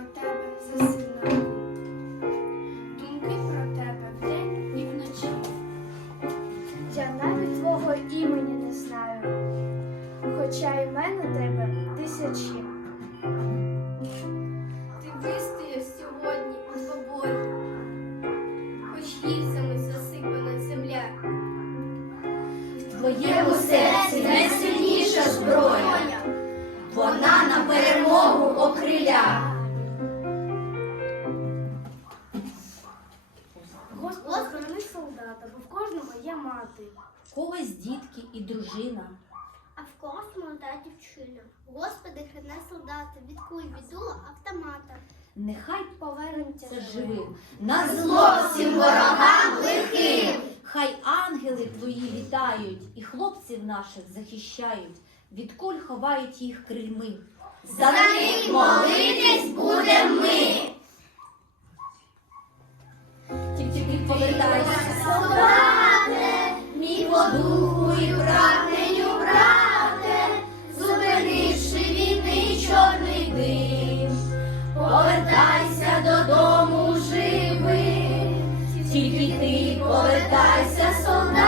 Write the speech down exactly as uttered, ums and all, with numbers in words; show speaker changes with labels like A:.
A: про тебе засинаю. Думки про тебе вдень і вночі.
B: Я навіть твого імені не знаю, хоча імен у тебе тисячі.
A: Ти вистояв сьогодні у свободі, хоч гільзами засипана земля.
C: В твоєму серці найсильніша зброя, вона на перемогу окриля.
B: Господи, храни солдата, бо в кожного є мати.
C: В когось дітки і дружина.
D: А в когось молода дівчина. Господи, храни солдата, від куль, від дула автомата.
C: Нехай
B: Повернеться
C: це
B: живим.
C: живим. На зло всім ворогам лихим. Хай ангели твої вітають і хлопців наших захищають. Від куль ховають їх крильми. За них молитись будем ми. Тільки повертайся, солдате, мій по духу і прагненню, брате, зупинивши війни чорний дим. Повертайся додому живим, тільки ти повертайся, солдате.